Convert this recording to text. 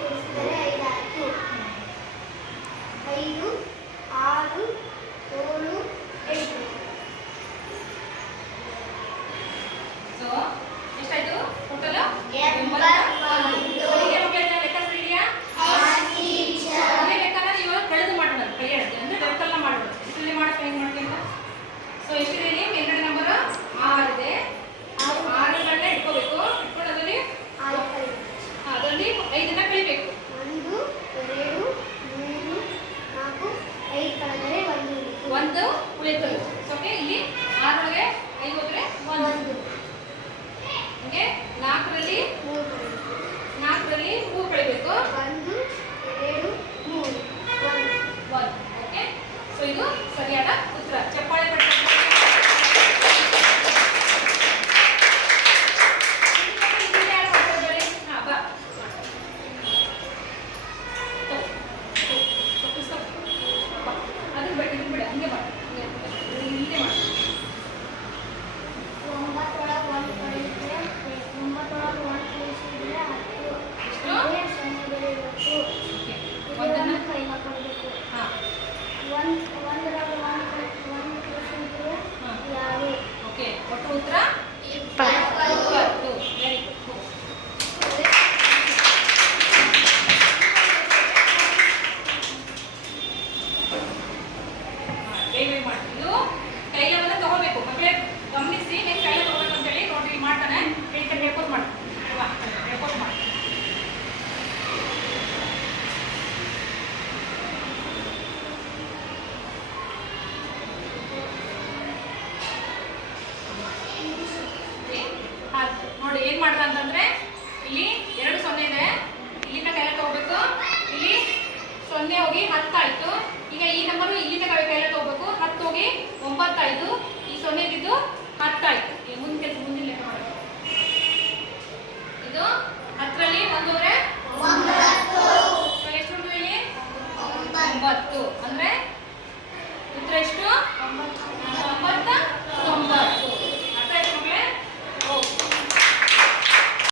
ಕೂಡಿಸಿದರೆ 5 ಆಯಿತು. 5, 6, 7, 8. ಸೊ ಎಷ್ಟಾಯ್ತು ಟೋಟಲ್? 81. ಕಳೆದು ಮಾಡೋಣ, ಕಲಿಯೋದು ಅಂದ್ರೆ ಲೆಕ್ಕಲ್ಲ ಮಾಡೋದು. ಇದರಲ್ಲಿ ಮಾಡೋಕೆ ಹೆಂಗೆ ಮಾಡ್ತೀವಿ ಅಂತ. ಸೊ ಎಷ್ಟಿದೆ ಇಲ್ಲಿ? ಮೇಲ್ಗಡೆ ನಂಬರ್ 6 ಇದೆ. 6ಗಳನ್ನ ಇಟ್ಕೋಬೇಕು. ಇಟ್ಕೊಂಡು ಅದರಲ್ಲಿ 5ನ್ನ ಕಳಿಬೇಕು. 1, 2, 3, 4, 5 ಕಳೆದರೆ 1 ಉಳಿತು. ಓಕೆ, ಇಲ್ಲಿ 6 ಒಳಗೆ 5 ಹೋದ್ರೆ 1. ಹಂಗೆ 4ರಲ್ಲಿ 3 ಕಳಿಬೇಕು. 1